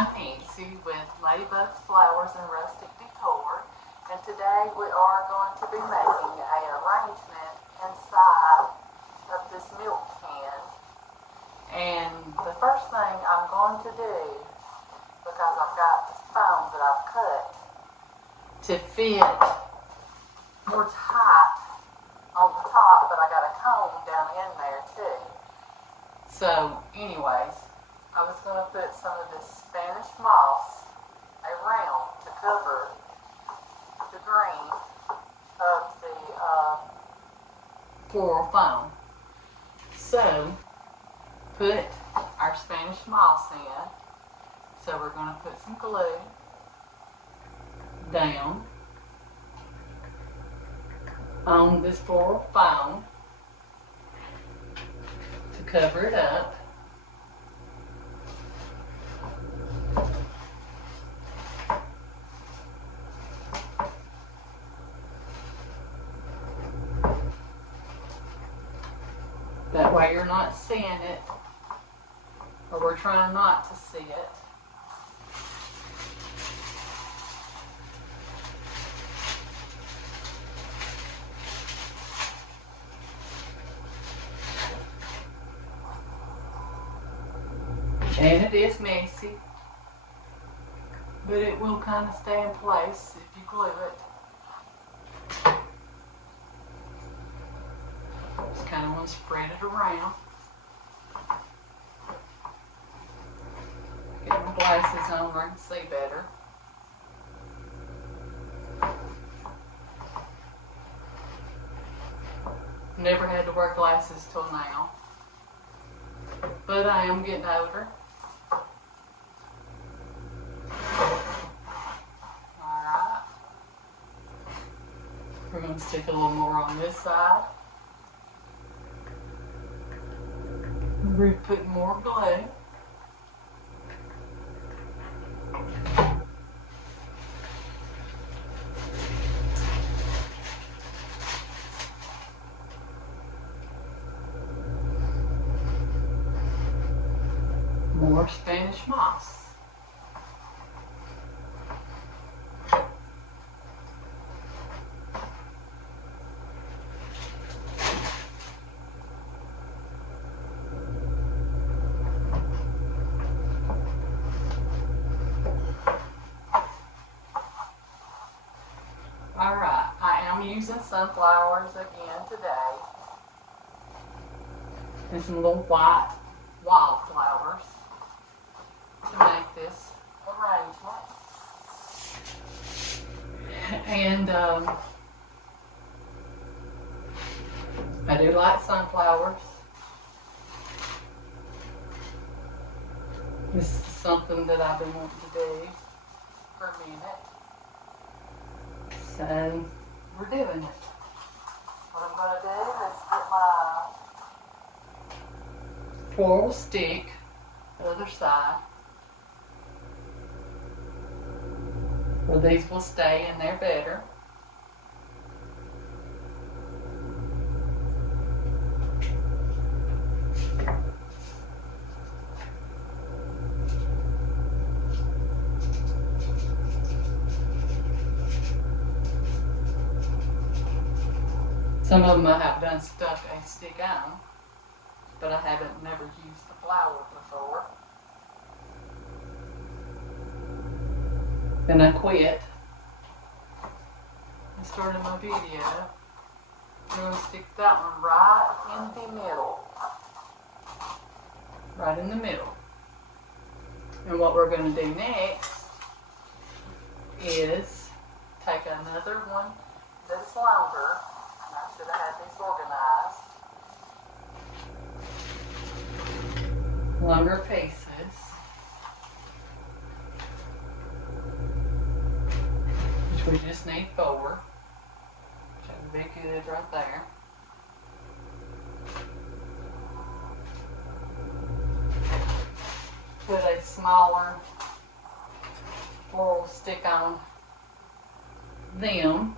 I'm Nancy with Ladybugs Flowers and Rustic Decor, and today we are going to be making an arrangement inside of this milk can. And the first thing I'm going to do, because I've got this foam that I've cut to fit more tight on the top, but I got a comb down in there too. So anyways, I was going to put some of this Spanish moss around to cover the green of the floral foam. So, put our Spanish moss in. So we're going to put some glue down on this floral foam to cover it up. That way you're not seeing it, or we're trying not to see it. And it is messy, but it will kind of stay in place if you glue it. Just kind of want to spread it around. Get my glasses on where I can see better. Never had to wear glasses till now, but I am getting older. Alright. We're going to stick a little more on this side. We're putting more glue. More Spanish moss. Alright, I am using sunflowers again today. And some little white wildflowers to make this arrangement. And I do like sunflowers. This is something that I've been wanting to do for a minute. So we're doing it. What I'm going to do is get my floral stick, the other side, where these will stay in there better. Some of them I have done stuck a stick on, but I haven't never used the flower before. Then I quit. I started my video. I'm going to stick that one right in the middle. Right in the middle. And what we're going to do next is take another one that's longer. I should have had these organized. Longer pieces, which we just need 4, which would be good right there. Put a smaller floral stick on them,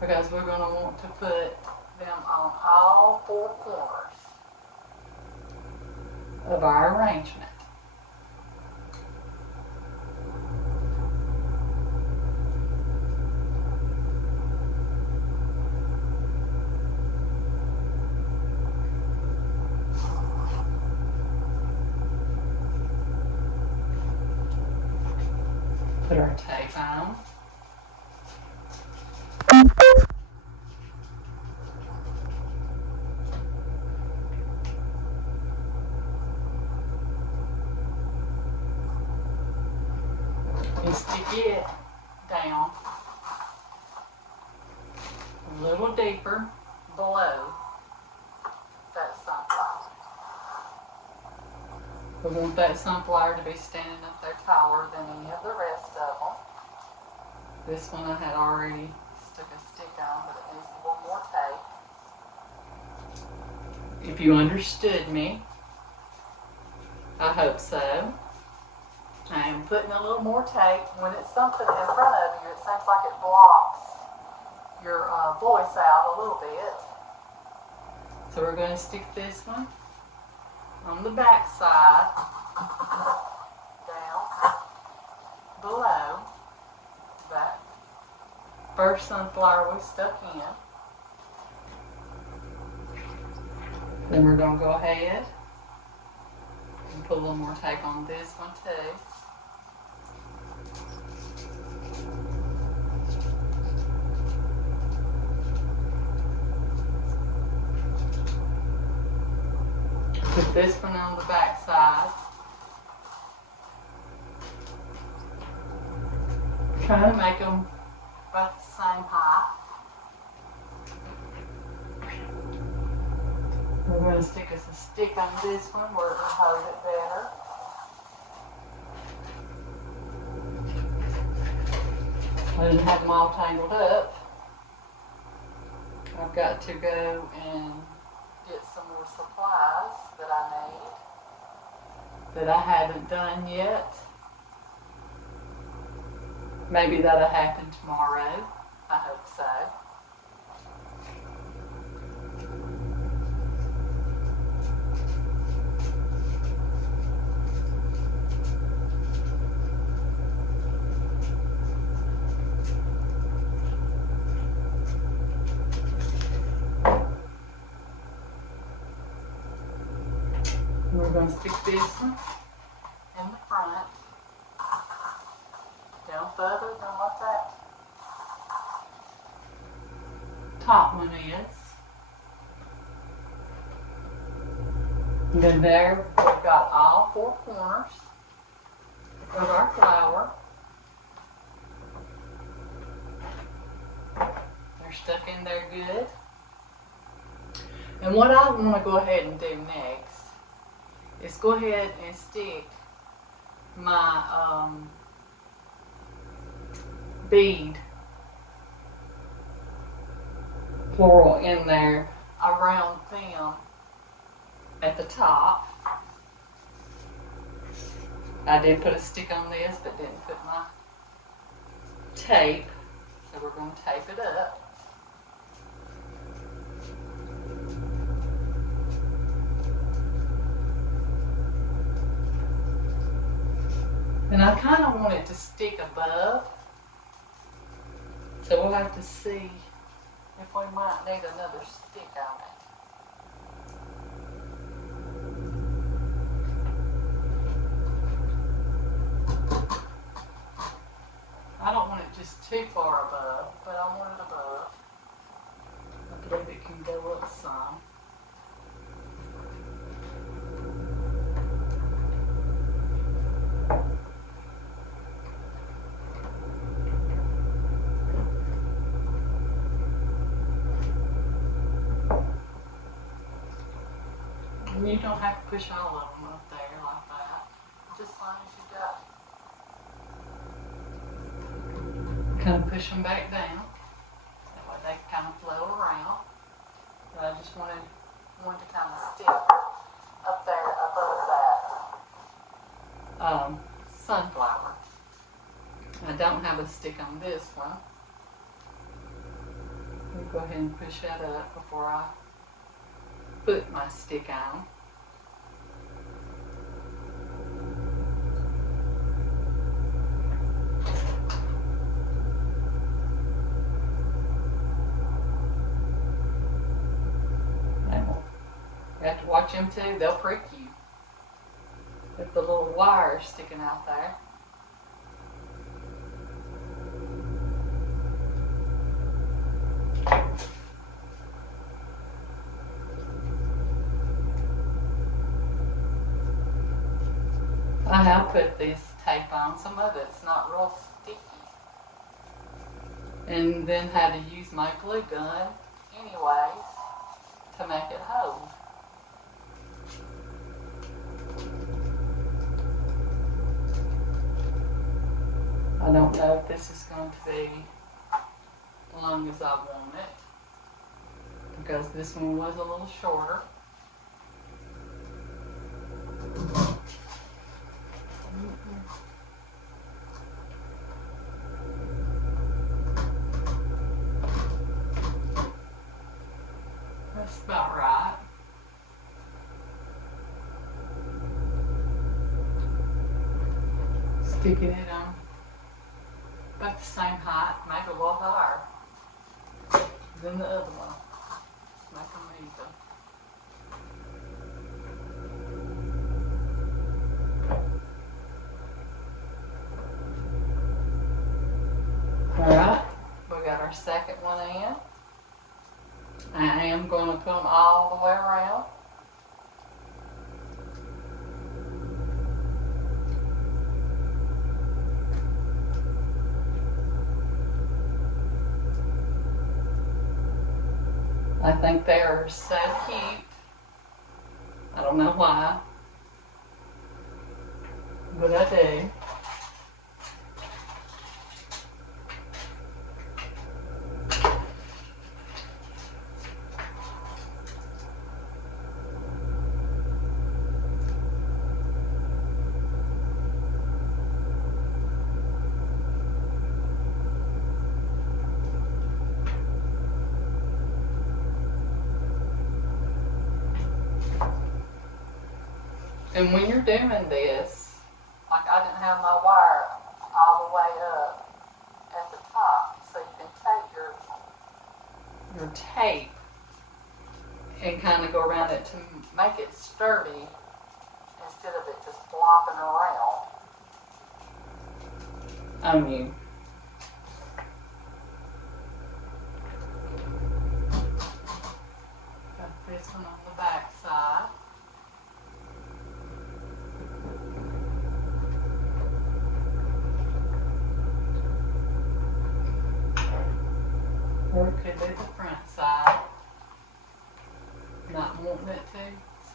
because we're going to want to put them on all 4 corners of our arrangement. Put our tape on. And stick it down a little deeper below that sunflower. We want that sunflower to be standing up there taller than any of the rest of them. This one I had already stuck a stick on, but it needs a little more tape. If you understood me, I hope so. I am putting a little more tape. When it's something in front of you, it seems like it blocks your voice out a little bit. So we're going to stick this one on the back side, down below that first sunflower we stuck in. Then we're going to go ahead and put a little more tape on this one too. Put this one on the back side. Try to make them about the same height. We're going to stick us a stick on this one where it'll hold it better. I didn't have them all tangled up. I've got to go and get some more supplies that I need that I haven't done yet. Maybe that'll happen tomorrow. I hope so. We're going to stick this one in the front, down further than what that top one is. And then there we've got all four corners of our flower. They're stuck in there good. And what I want to go ahead and do next is go ahead and stick my bead floral in there around them at the top. I did put a stick on this, but didn't put my tape, so we're going to tape it up. And I kind of want it to stick above, so we'll have to see if we might need another stick on it. I don't want it just too far above, but I want it above. I believe it can go up some. You don't have to push all of them up there like that, just as long as you got kind of push them back down. That way they kind of flow around. But I just wanted one to kind of stick up there above that sunflower. I don't have a stick on this one. Let me go ahead and push that up before I put my stick on. You have to watch them too, they'll prick you. If the little wire is sticking out there. I have put this tape on. Some of it's not real sticky. And then had to use my glue gun anyways to make it hold. I don't know if this is going to be as long as I want it, because this one was a little shorter. That's about right. Sticking it on about the same height, maybe a little higher than the other one. Make them even. Alright, we got our second one in. I am going to put them all the way around. I think they are so cute. I don't know why, but I do. And when you're doing this, like I didn't have my wire all the way up at the top, so you can take your tape and kind of go around it to make it sturdy instead of it just flopping around on you. Got this one on the back side. Or it could be the front side. Not wanting it to,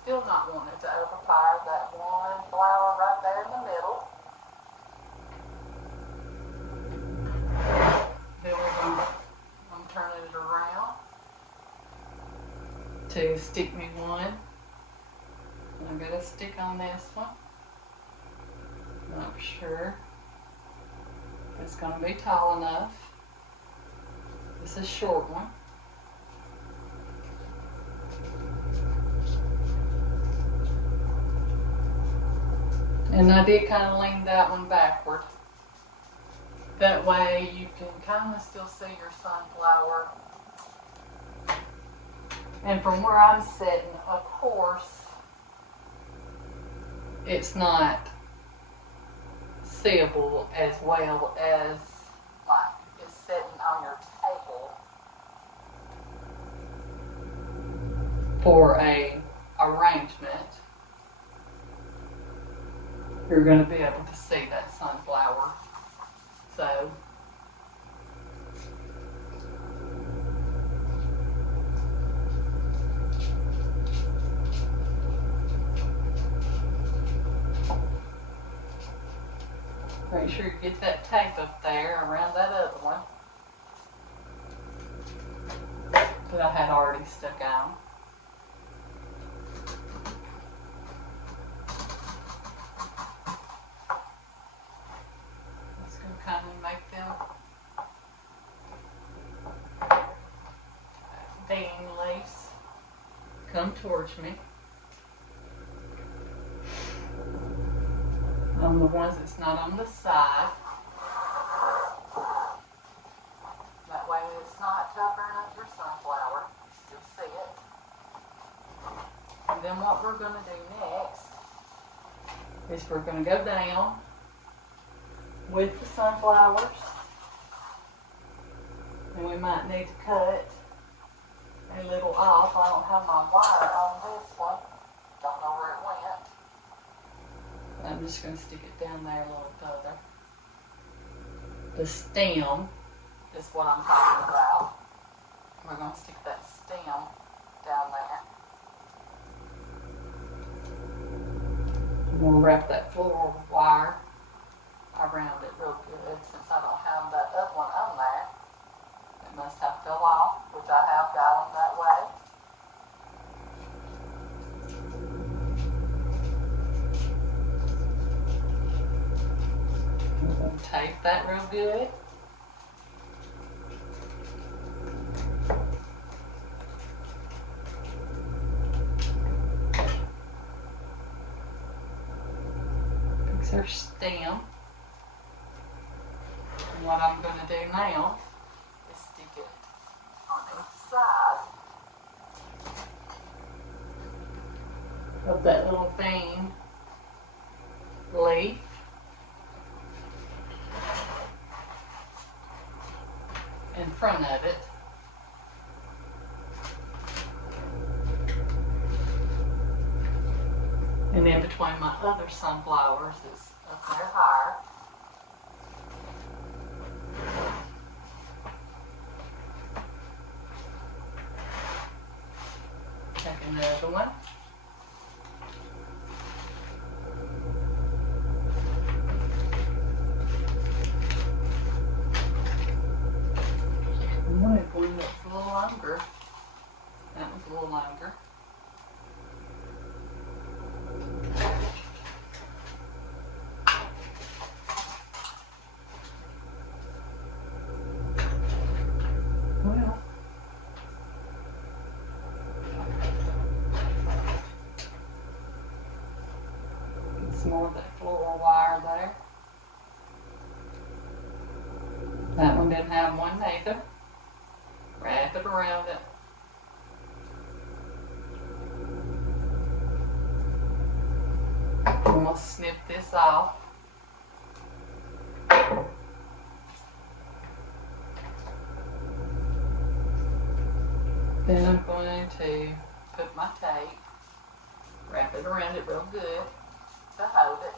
still not wanting it to overpower that one flower right there in the middle. Then I'm turning it around to stick me one. I'm going to stick on this one. Not sure if it's going to be tall enough. This is a short one. And I did kind of lean that one backward. That way you can kind of still see your sunflower. And from where I'm sitting, of course, it's not seeable as well as like it's sitting on your table for a arrangement. You're going to be able to see that sunflower. So make sure you get that tape up there around that other one that I had already stuck on. Just going to kind of make them being loose come towards me. On the ones that's not on the side. That way it's not covering up your sunflower. You still see it. And then what we're going to do next is we're going to go down with the sunflowers. And we might need to cut a little off. I don't have my wire on this one. Don't know where it went. I'm just going to stick it down there a little further. The stem is what I'm talking about. We're going to stick that stem down there. We'll wrap that floral wire around it real good. Since I don't have that other one on there, it must have fell off, which I have got them that way. I'm going to tape that real good. Fix our stem. And what I'm going to do now is stick it on each side of that little vein leaf. In front of it. And in between my other sunflowers is up there higher. Take another one. One that's a little longer. That was a little longer. Well, get some more of that floral wire there. That one didn't have one neither. Wrap it around it. And we'll snip this off. Then I'm going to put my tape, wrap it around it real good to hold it.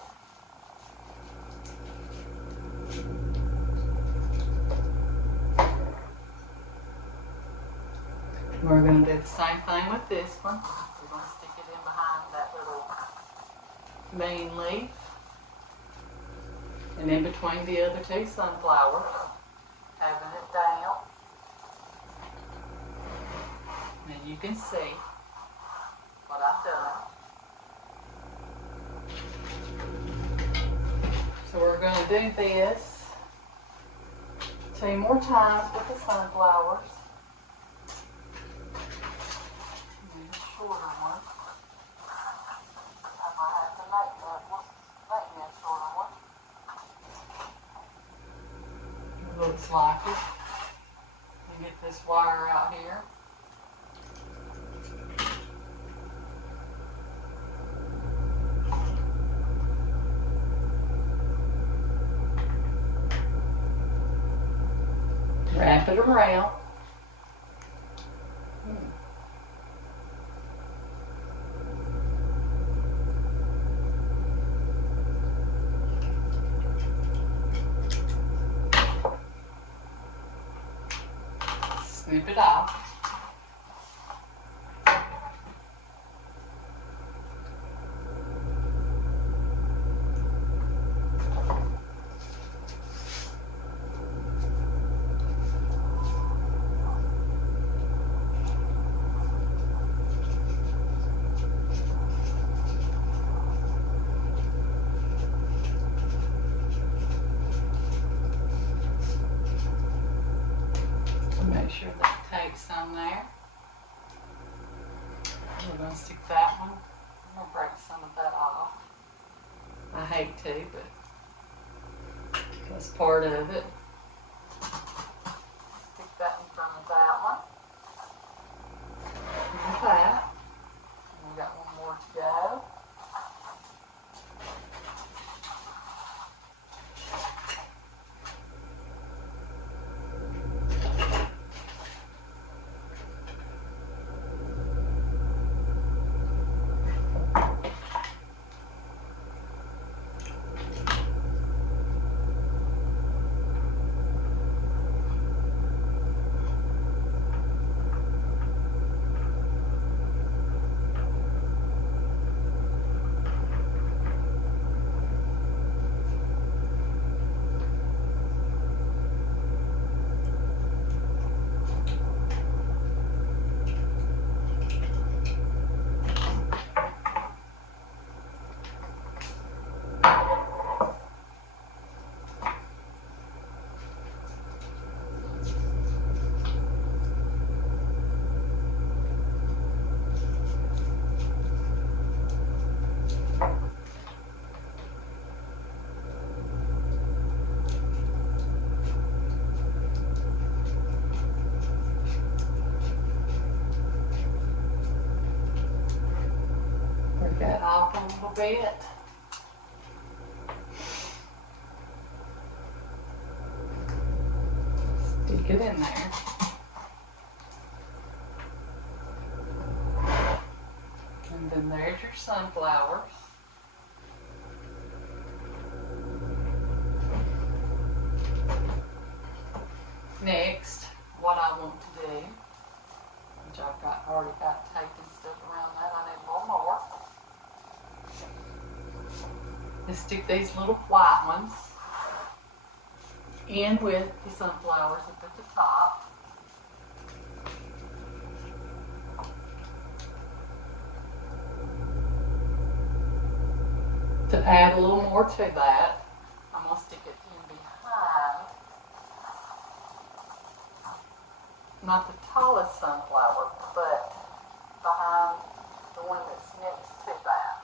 We're going to do the same thing with this one. We're going to stick it in behind that little main leaf and in between the other two sunflowers, having it down. And you can see what I've done. So we're going to do this 2 more times with the sunflowers. Shorter one. I might have to make me a shorter one. It looks like it. You get this wire out here. Wrap it around. Snip it off. Make sure that tape's on there. We're going to stick that one. I'm going to break some of that off. I hate to, but that's part of it. Stick that in front of that one. Like that. And we've got one more to go. bit. Stick it in there. And then there's your sunflowers. Next, what I want to do, which I've already got tape and stuff around that, I need a little more, is stick these little white ones in with the sunflowers up at the top. To add a little more to that, I'm going to stick it in behind, not the tallest sunflower, but behind the one that's next to that.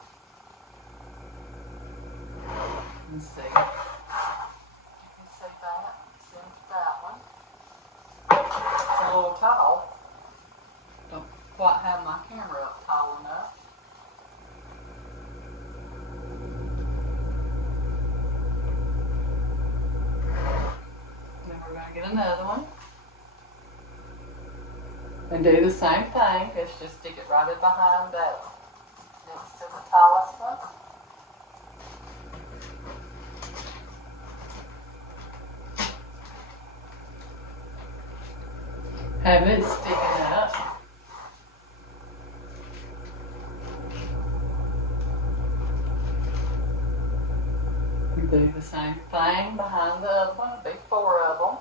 Let's see. You can see that. It's in that one. It's a little tall. Don't quite have my camera up tall enough. Then we're going to get another one. And do the same thing. Let's just stick it right in behind that next to the tallest one. Have it sticking up. Do the same thing behind the other one. There'll be 4 of them.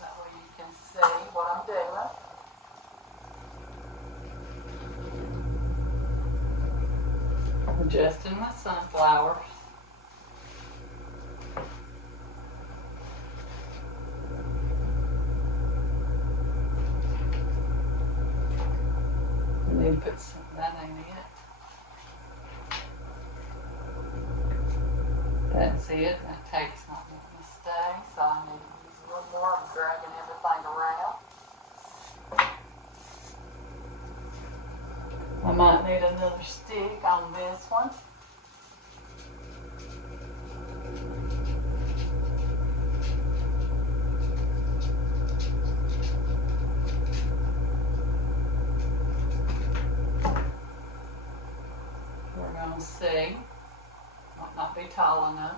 That way you can see what I'm doing. Adjusting my sunflowers. I need to put some of that in it. That's it. That tape's not wanting to stay, so I need to use a little more. I'm dragging everything around. I might need another stick on this one. We're going to see. Might not be tall enough.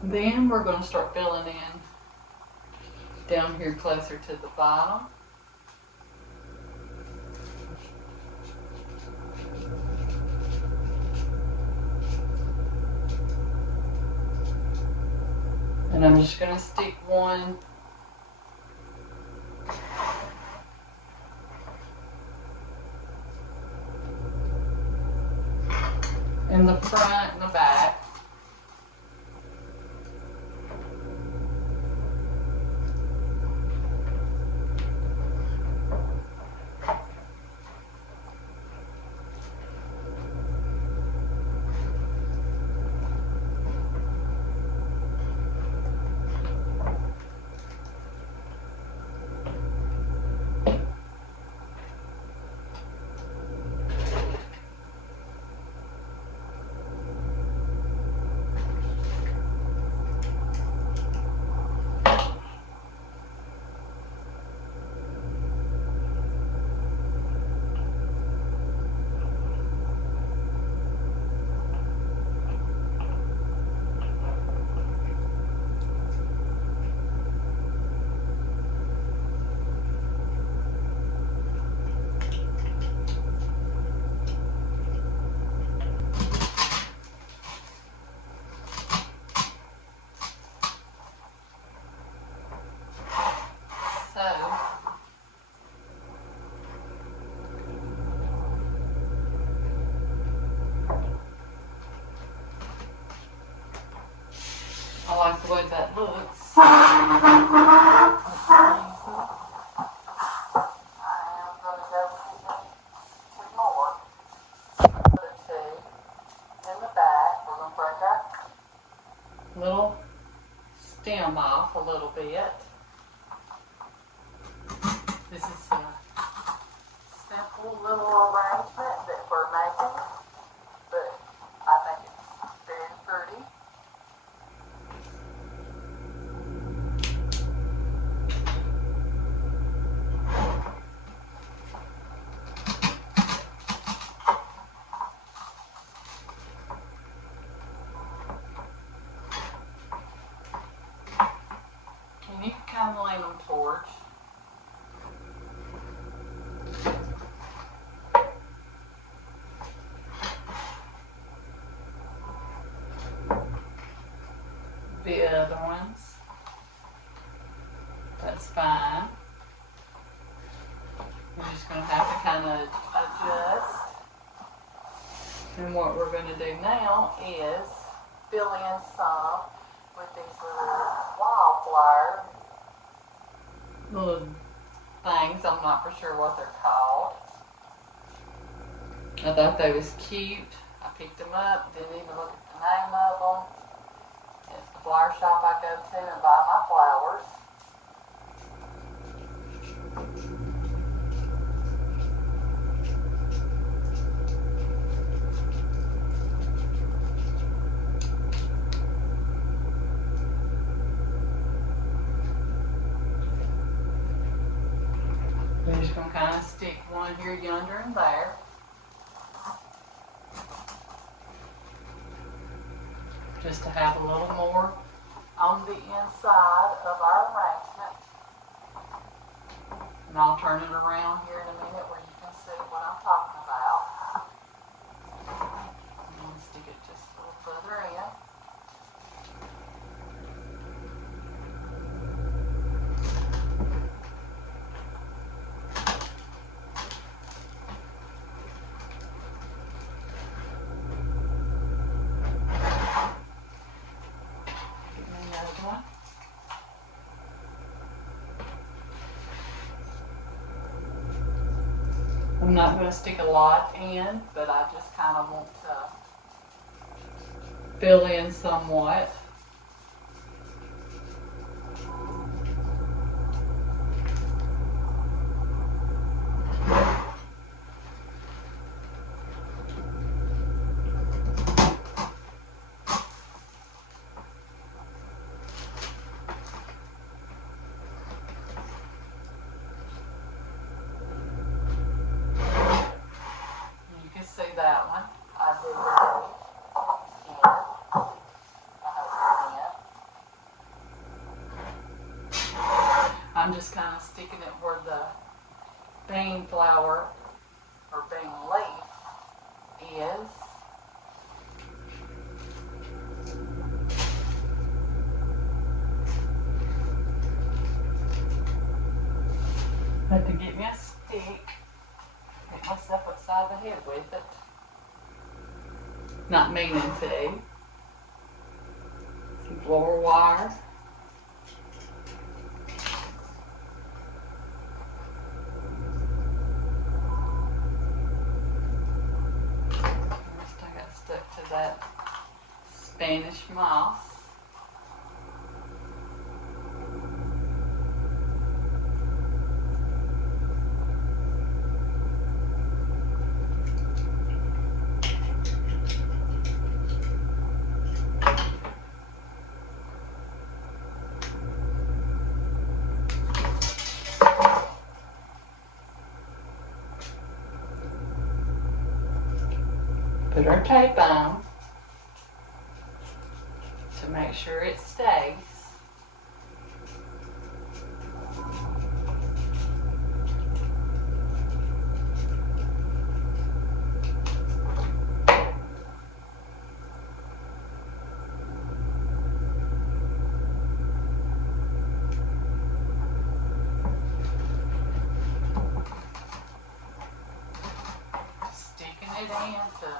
Then we're going to start filling in down here closer to the bottom. And I'm just going to stick one in the front and the back. that looks. I am going to go see two more. Put two in the back. We're going to break our little stem off a little bit. This is a simple little arrangement that we're making, but I think it's very pretty. And you can kind of lean them towards. The other ones. That's fine. We're just going to have to kind of adjust. And what we're going to do now is fill in some with these little wildflower little things. I'm not for sure what they're called. I thought they was cute. I picked them up, didn't even look at the name of them. It's the flower shop I go to and buy my flowers. We're just going to kind of stick one here, yonder, and there. Just to have a little more on the inside of our arrangement. And I'll turn it around here in a minute where you can see what I'm talking about. I'm going to stick it just a little further in. I'm not going to stick a lot in, but I just kind of want to fill in somewhat. That one, I did again. I'm just kind of sticking it where the bean flower or bean leaf is. I have to get me a stick, hit myself upside the head with it. Not meaning to. Some floral wire. First I got stuck to that Spanish moss. Put our tape on to make sure it stays. Sticking it in to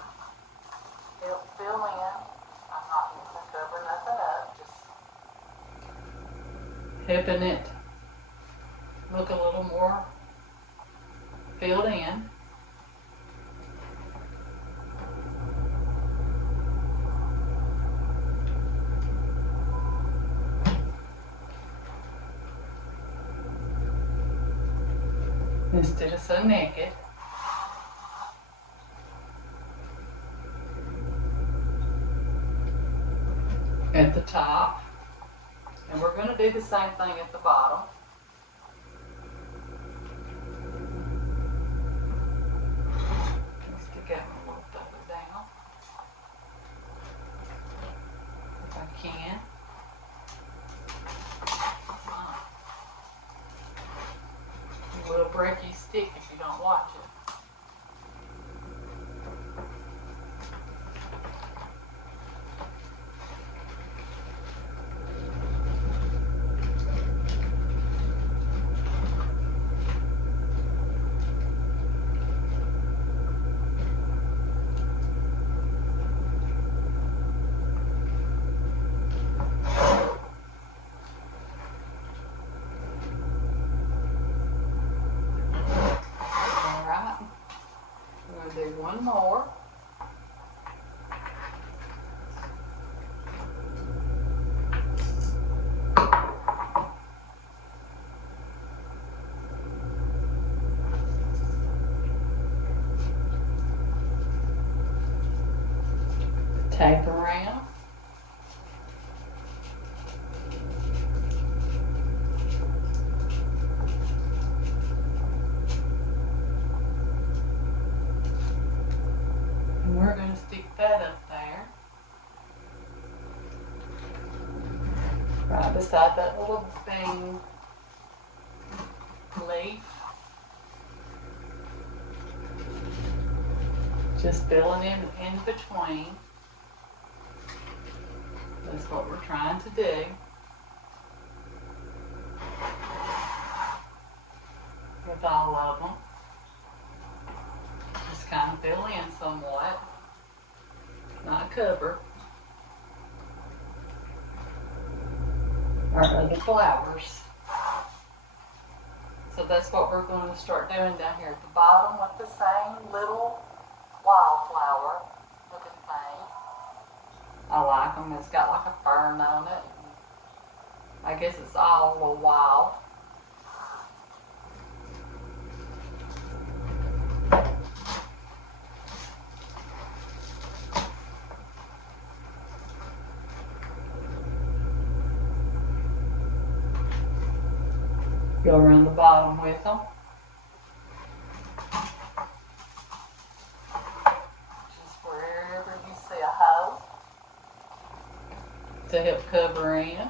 help fill in. I'm not going to cover nothing up, just helping it look a little more filled in. Instead of so naked. At the top. And we're going to do the same thing at the bottom. Stick out my little feather down. If I can. It will break your stick if you don't watch it. Do one more. Tape around. We're going to stick that up there, right beside that little thing leaf. Just filling in between. That's what we're trying to do. With all of them. Just kind of fill in somewhat. Not cover our other flowers. So that's what we're going to start doing down here at the bottom with the same little wildflower looking thing. I like them. It's got like a fern on it. I guess it's all a little wild. Go around the bottom with them. Just wherever you see a hole to help cover in.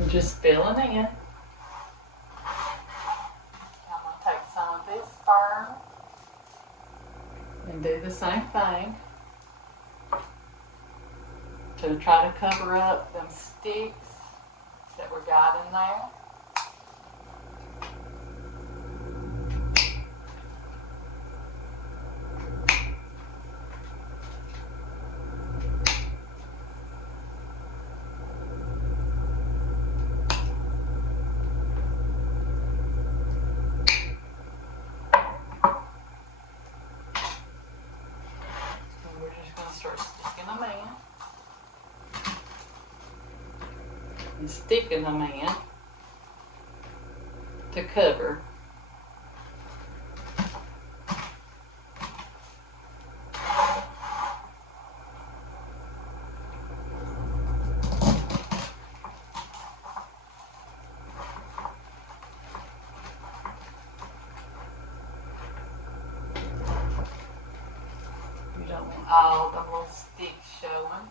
I'm just filling in. I'm going to take some of this fern and do the same thing to try to cover up them sticks that we got in there. Start sticking them in and sticking them in to cover. You don't want all the little sticks showing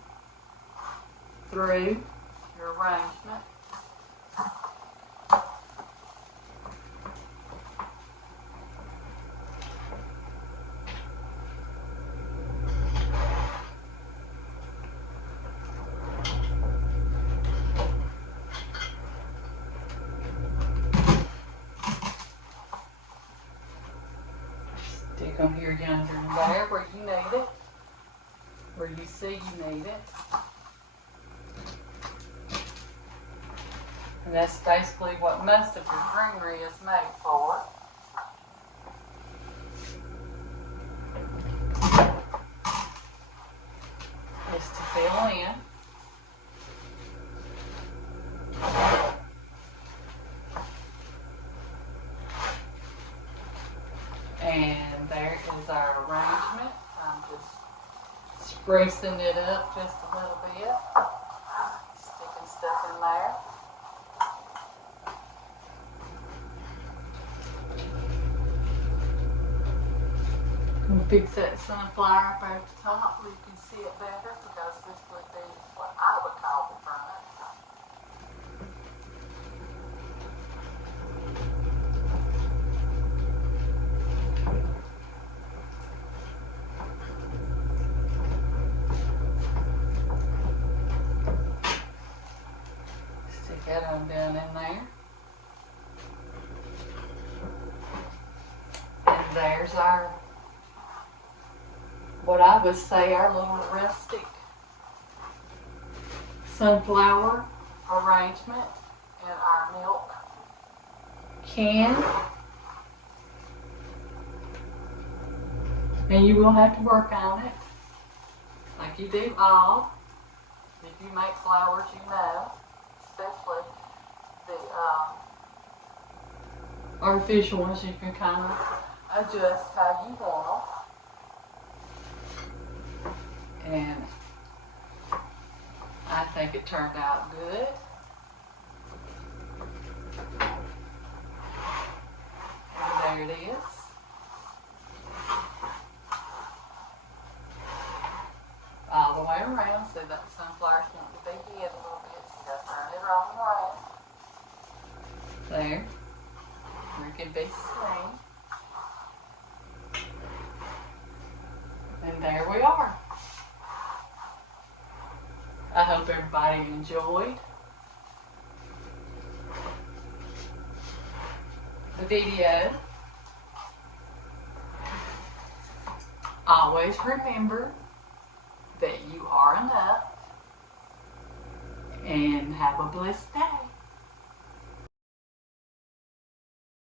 through your arrangement. Stick them here, yonder, and there where you need it, where you see you need it. And that's basically what most of your greenery is made for. Is to fill in. And there is our arrangement. I'm just sprucing it up just a little bit. Sticking stuff in there. I'm going to fix that sunflower up at the top where you can see it better, because this would be what I would call the front. Stick that on down in there. And there's our, what I would say, our little rustic sunflower arrangement in our milk can. And you will have to work on it, like you do all. If you make flowers, you know, especially the artificial ones, you can kind of adjust how you want them. And I think it turned out good. And there it is. All the way around. See, that sunflower's wanting to be hid a little bit, so you gotta turn it all around. There. Where it can be seen. And there we are. I hope everybody enjoyed the video. Always remember that you are enough, and have a blessed day.